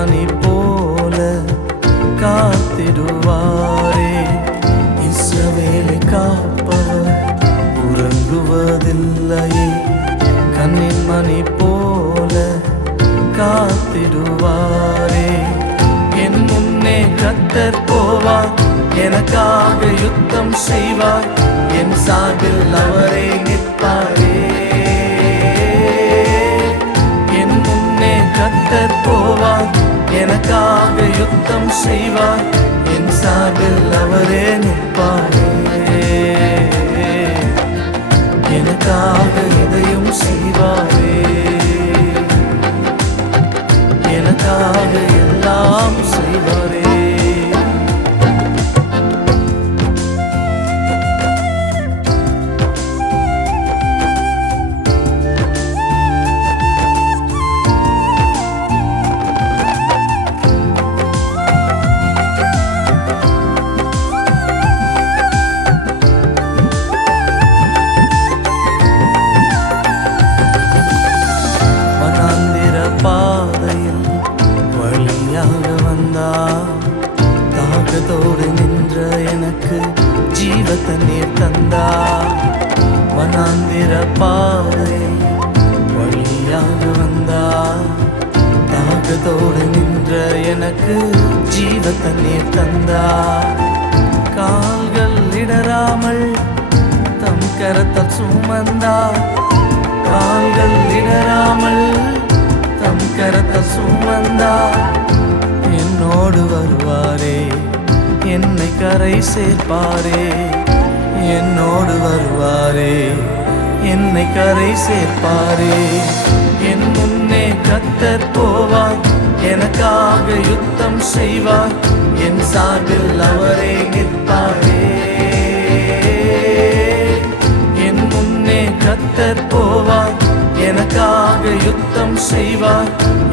கண்ணின்மணி போல காத்திடுவாரே. இஸ்ரவேலை காப்பவர் உறங்குவதில்லையே. கண்ணின்மணி போல காத்திடுவாரே. என் முன்னே கர்த்தர் போவார், எனக்காக யுத்தம் செய்வார், என் சார்பில் அவரே நிற்பாரே. என் முன்னே கர்த்தர் போவார், எனக்காக யுத்தம் செய்வார், என் சார்பில் அவரே நிற்பாரே. எனக்காக எதையும் செய்வாரே, எனக்காக எல்லாம் செய்வாரே. பாதையில் வழியாக வந்தார், தாகத்தோடு நின்ற எனக்கு ஜீவ தண்ணீர் தந்தார். வனாந்திர பாதையில் வழியாக வந்தார், தாகத்தோடு நின்ற எனக்கு ஜீவ தண்ணீர் தந்தார். கால்கள் இடராமல் தம் கரத்தால் சுமந்தார், கால்கள் இடராமல் தம் கரத்தால் சுமந்தார். என்னோடு வருவாரே, என்னை கரை சேர்ப்பாரே. என்னோடு வருவாரே, என்னை கரை சேர்ப்பாரே. என் முன்னே கர்த்தர் போவார், எனக்காக யுத்தம் செய்வார், என் சார்பில் அவரே நிற்பாரே. என் முன்னே கர்த்தர் போவார், எனக்காக யுத்தம் செய்வார்,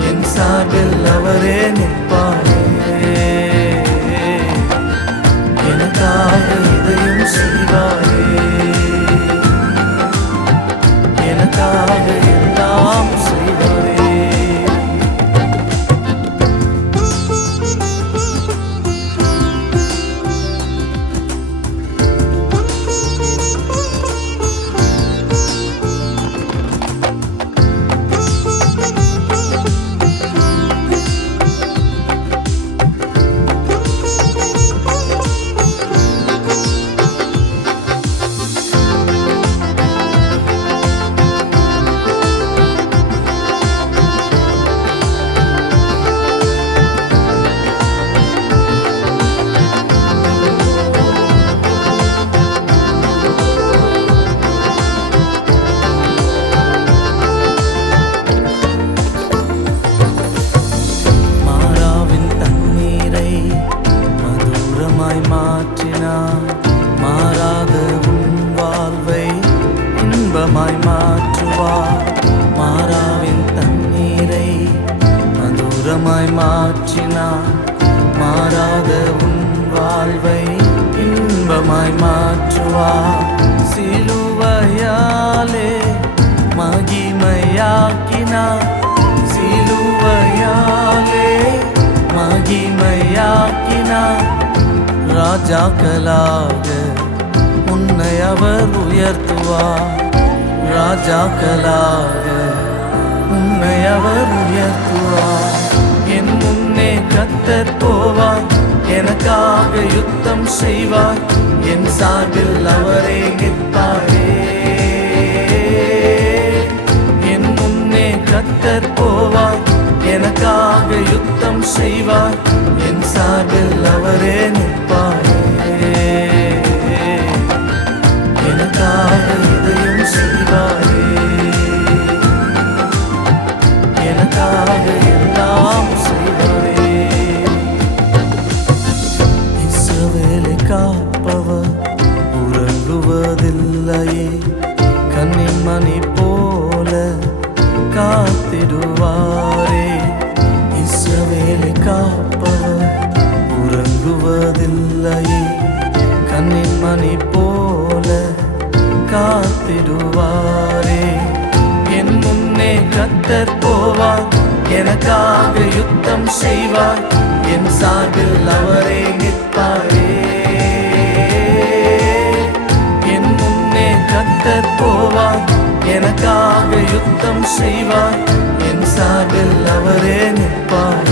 என் சார்பில் அவரே நிற்பாரே. எனக்காக இதையும் செய்வாரே, எனக்காக எல்லாம் செய்வாரே. மாறாத உன் வாழ்வை இன்பமாய் மாற்றுவார். மாறாவின் தண்ணீரை மதுரமாய் மாற்றினார், மாறாத உன் வாழ்வை இன்பமாய் மாற்றுவார். சிலுவையாலே மகிமையாக்கினார், சிலுவையாலே மகிமையாக்கினார். ராஜாக்களாக உன்னை அவர் உயர்த்துவார், ராஜாக்களாக உன்னை அவர் உயர்த்துவார். என் முன்னே கர்த்தர் போவார், எனக்காக யுத்தம் செய்வார், என் சார்பில் அவரே நிற்பாரே. என் முன்னே கர்த்தர் போவார், எனக்காக யுத்தம் செய்வார், என் சார்பில் அவரே நிற்பாரே. எனக்காக இதையும் செய்வாரே, எனக்காக எல்லாம் செய்வாரே. இஸ்ரவேலை காப்பவர் உறங்குவதில்லையே. கண்ணின்மணி போல காத்திடுவாரே. இஸ்ரவேலை காப்பவர் உறங்குவதில்லையே. கண்ணின்மணி போல காத்திடுவாரே. என் முன்னே கர்த்தர் போவார், எனக்காக யுத்தம் யுத்தம் செய்வார், என் சார்பில் அவரே நிற்பாரே. என் முன்னே கர்த்தர் போவார், எனக்காக யுத்தம் செய்வார், என் சார்பில் அவரே நிற்பார்.